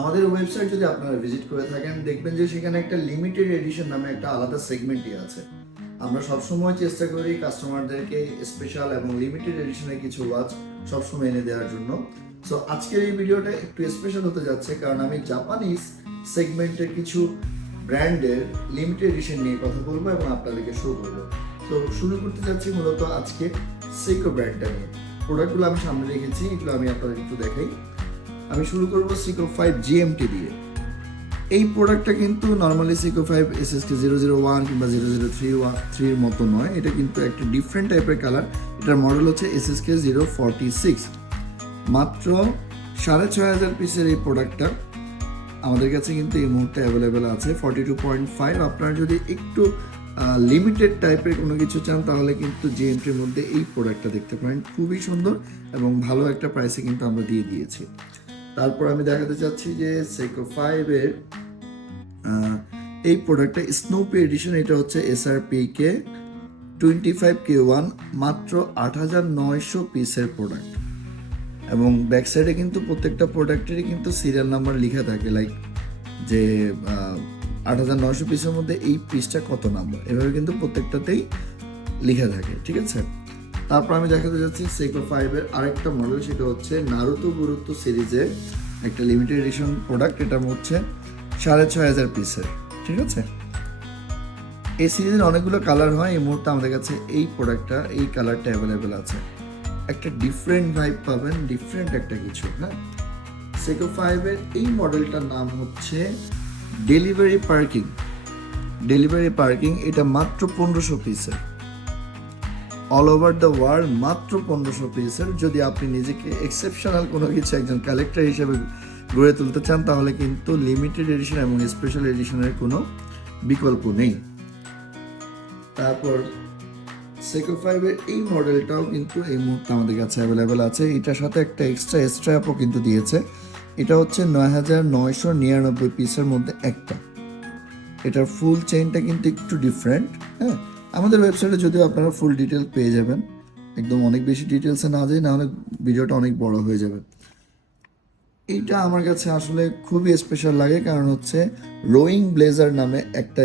আমাদের ওয়েবসাইট যদি আপনারা ভিজিট করে থাকেন দেখবেন যে সেখানে একটা লিমিটেড এডিশন নামে একটা আলাদা সেগমেন্টই আছে। আমরা সবসময় চেষ্টা করি কাস্টমারদেরকে স্পেশাল এবং লিমিটেড এডিশনের কিছু ওয়াচ সবসময় এনে দেওয়ার জন্য। সো আজকের এই ভিডিওটা একটু স্পেশাল হতে যাচ্ছে কারণ আমি জাপানিজ সেগমেন্টের কিছু ব্র্যান্ডের লিমিটেড এডিশন নিয়ে কথা বলবো এবং আপনাদেরকে শো করবো। তো শুরু করতে যাচ্ছি মূলত আজকে সেইকো ব্র্যান্ডটা নিয়ে। প্রোডাক্টগুলো আমি সামনে রেখেছি, এগুলো আমি আপনাদের একটু দেখাই। আমি শুরু করবো সিকো 5 জিএমটি দিয়ে। এই প্রোডাক্টটা কিন্তু নর্মালি সিকো 5 এসএসকে 001 কিংবা 003 মতো নয়, এটা কিন্তু একটা ডিফারেন্ট টাইপের কালার। এটার মডেল হচ্ছে এসএসকে 046। মাত্র 6500 পিসের এই প্রোডাক্টটা আমাদের কাছে কিন্তু এই মুহূর্তে অ্যাভেলেবেল আছে 42.5। আপনারা যদি একটু লিমিটেড টাইপের কোনো কিছু চান তাহলে কিন্তু জিএমটির মধ্যে এই প্রোডাক্টটা দেখতে পারেন, খুবই সুন্দর এবং ভালো একটা প্রাইসে কিন্তু আমরা দিয়ে দিয়েছি। তারপর আমি দেখাতে চাচ্ছি যে সেইকো 5 এর এই প্রোডাক্টটা স্নোপি এডিশন। এটা হচ্ছে SRPK 25K1, মাত্র 8900 পিসের প্রোডাক্ট এবং ব্যাক সাইডে কিন্তু প্রত্যেকটা প্রোডাক্টেরই কিন্তু সিরিয়াল নাম্বার লেখা থাকে, লাইক যে 8900 পিসের মধ্যে এই পিসটা কত নাম্বার, এভাবে কিন্তু প্রত্যেকটাতেই লেখা থাকে, ঠিক আছে। তারপর আমি দেখাতে যাচ্ছি সেইকো 5 এর আরেকটা মডেল, সেটা হচ্ছে নারুতো বোরুতো সিরিজের একটা লিমিটেড এডিশন প্রোডাক্ট। এটা হচ্ছে 6500 পিসের, ঠিক আছে। এই সিরিজের অনেকগুলো কালার হয়, এই মুহূর্তে আমাদের কাছে এই প্রোডাক্টটা এই কালারটা অ্যাভেলেবেল আছে। একটা ডিফারেন্ট ভাইব পাবেন, ডিফারেন্ট একটা কিছু। হ্যাঁ, সেইকো 5 এর এই মডেলটার নাম হচ্ছে ডেলিভারি পার্কিং। এটা মাত্র 1500 পিসের, অল ওভার দ্য ওয়ার্ল্ড মাত্র 1500 পিসের। যদি আপনি নিজেকে এক্সেপশনাল কোনো কিছু একজন কালেক্টর হিসেবে গড়ে তুলতে চান তাহলে কিন্তু লিমিটেড এডিশন এবং স্পেশাল এডিশনের কোনো বিকল্প নেই। তারপর সেইকো 5 এর এই মডেলটাও কিন্তু এই মুহূর্তে আমাদের কাছে অ্যাভেলেবেল আছে। এটার সাথে একটা এক্সট্রা স্ট্র্যাপও কিন্তু দিয়েছে। এটা হচ্ছে 9999 পিসের মধ্যে একটা। এটার ফুল চেইনটা কিন্তু একটু ডিফারেন্ট। হ্যাঁ, আমাদের ওয়েবসাইটে যদিও আপনারা ফুল ডিটেল পেয়ে যাবেন, একদম অনেক বেশি ডিটেলসে না যাই, নাহলে ভিডিওটা অনেক বড় হয়ে যাবে। এইটা আমার কাছে আসলে খুবই স্পেশাল লাগে কারণ হচ্ছে রোয়িং ব্লেজার নামে একটা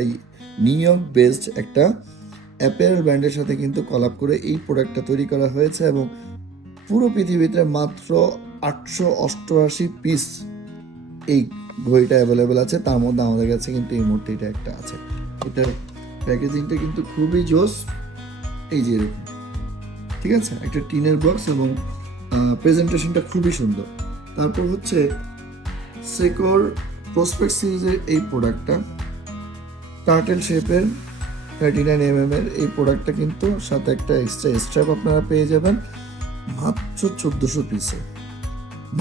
নিউ ইয়র্ক বেসড একটা অ্যাপারেল ব্র্যান্ডের সাথে কিন্তু কলাপ করে এই প্রোডাক্টটা তৈরি করা হয়েছে এবং পুরো পৃথিবীতে মাত্র 888 পিস এই ঘড়িটা অ্যাভেলেবেল আছে। তার মধ্যে আমাদের কাছে কিন্তু এই মুহূর্তে এটা একটা আছে। এটার প্যাকেজিংটা কিন্তু খুবই জোস, এই যে এরকম, ঠিক আছে, একটা টিনের বক্স এবং প্রেজেন্টেশনটা খুবই সুন্দর। তারপর হচ্ছে সেইকোর প্রসপেক্ট সিরিজের এই প্রোডাক্টটা টার্টেল শেপের 39mm এর এই প্রোডাক্টটা কিন্তু সাথে একটা এক্সট্রা স্ট্র্যাপ আপনারা পেয়ে যাবেন মাত্র 1400 পিসে।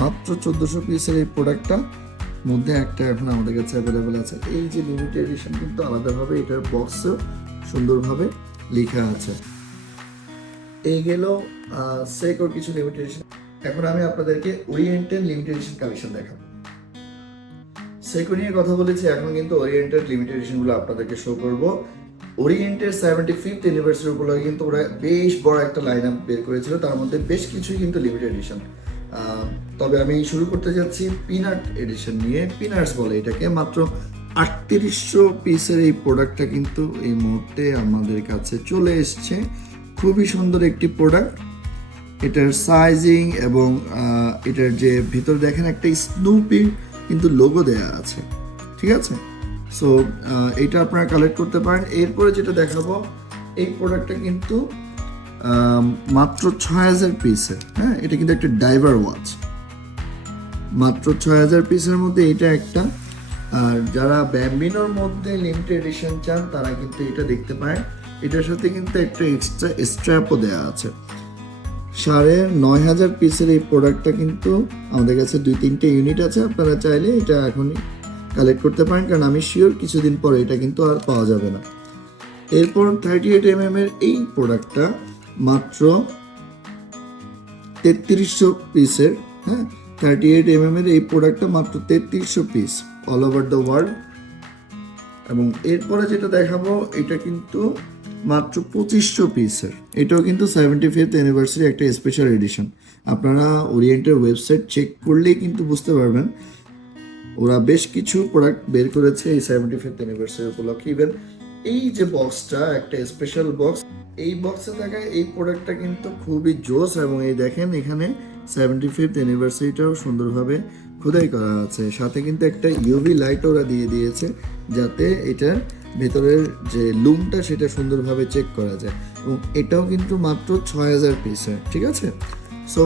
মাত্র 1400 পিসের এই প্রোডাক্টটা মধ্যে একটা এখন আমাদের কাছে অ্যাভেলেবেল আছে। এই যে লিমিটেড এডিশন কিন্তু আলাদাভাবে এটার বক্সে সুন্দরভাবে লেখা আছে। এই গেল সেইকোর কিছু লিমিটেড এডিশন। এখন আমি আপনাদেরকে ওরিয়েন্টের লিমিটেড এডিশন কালেকশন দেখাবো। সেইকো নিয়ে কথা বলেছি, এখন কিন্তু ওরিয়েন্টের লিমিটেড এডিশনগুলো আপনাদেরকে শো করব। ওরিয়েন্টের 75th অ্যানিভার্সারি উপলক্ষে কিন্তু ওরা বেশ বড় একটা লাইন আপ বের করেছিল, তার মধ্যে বেশ কিছুই কিন্তু লিমিটেড এডিশন। তবে আমি শুরু করতে যাচ্ছি পিনাট এডিশন নিয়ে। পিনাটস বলে এটাকে। মাত্র 3800 পিসের এই প্রোডাক্টটা কিন্তু এই মুহূর্তে আমাদের কাছে চলে এসছে। খুবই সুন্দর একটি প্রোডাক্ট। এটার সাইজিং এবং এটার যে ভিতর দেখেন একটা স্নুপি কিন্তু লোগো দেয়া আছে, ঠিক আছে। সো এইটা আপনারা কালেক্ট করতে পারেন। এরপরে যেটা দেখাবো এই প্রোডাক্টটা কিন্তু মাত্র 6000 পিসের। হ্যাঁ, এটা কিন্তু একটা ডাইভার ওয়াচ, মাত্র 6000 পিসের মধ্যে এটা একটা। আর যারা ব্যাম্বিনোর মধ্যে লিমিটেড এডিশন চান তারা কিন্তু এটা দেখতে পারেন। এটার সাথে কিন্তু একটা এক্সট্রা স্ট্র্যাপও দেওয়া আছে। 9500 পিসের এই প্রোডাক্টটা কিন্তু আমাদের কাছে 2-3টে ইউনিট আছে। আপনারা চাইলে এটা এখনই কালেক্ট করতে পারেন কারণ আমি শিওর কিছুদিন পরে এটা কিন্তু আর পাওয়া যাবে না। এরপর 38mm এর এই প্রোডাক্টটা মাত্র 3300 পিসের। হ্যাঁ, 38mm এর এই প্রোডাক্টটা মাত্র 3300 piece, all over the world. এবং এরপরে যেটা দেখাবো এটা কিন্তু মাত্র 2500 পিসের। এটাও কিন্তু 75th অ্যানিভার্সারি একটা স্পেশাল এডিশন। আপনারা ওরিয়েন্টের ওয়েবসাইট চেক করলেই কিন্তু বুঝতে পারবেন ওরা বেশ কিছু প্রোডাক্ট বের করেছে এই 75th অ্যানিভার্সারি উপলক্ষে। ইভেন এই যে বক্সটা একটা স্পেশাল বক্স, এই বক্সে থাকা এই প্রোডাক্টটা কিন্তু খুবই জোস, এবং এই দেখেন এখানে 75th অ্যানিভার্সারিটাও সুন্দরভাবে খোদাই করা আছে। সাথে কিন্তু একটা ইউভি লাইট ওরা দিয়ে দিয়েছে যাতে এটার ভেতরের যে লুমটা সেটা সুন্দরভাবে চেক করা যায়, এবং এটাও কিন্তু মাত্র 6000 পিসের, ঠিক আছে। সো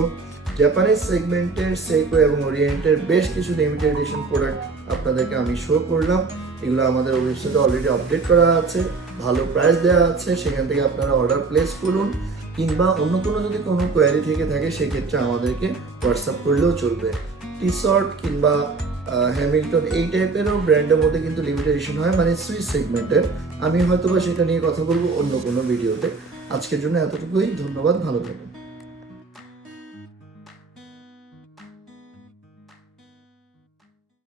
জাপানিজ সেগমেন্টের সেইকো এবং ওরিয়েন্টের বেশ কিছু লিমিটেড এডিশন প্রোডাক্ট আপনাদেরকে আমি শো করলাম। এগুলো আমাদের ওয়েবসাইটে অলরেডি আপডেট করা আছে, ভালো প্রাইস দেওয়া আছে, সেখান থেকে আপনারা অর্ডার প্লেস করুন, কিংবা অন্য কোনো যদি কোনো কোয়ারি থেকে থাকে সেক্ষেত্রে আমাদেরকে হোয়াটসঅ্যাপ করলেও চলবে। টি শার্ট কিংবা হ্যামিল্টন এই টাইপেরও ব্র্যান্ডের মধ্যে কিন্তু লিমিটেড এডিশন হয়, মানে সুইস সেগমেন্টের। আমি হয়তোবা সেটা নিয়ে কথা বলবো অন্য কোনো ভিডিওতে। আজকের জন্য এতটুকুই, ধন্যবাদ, ভালো থাকুন।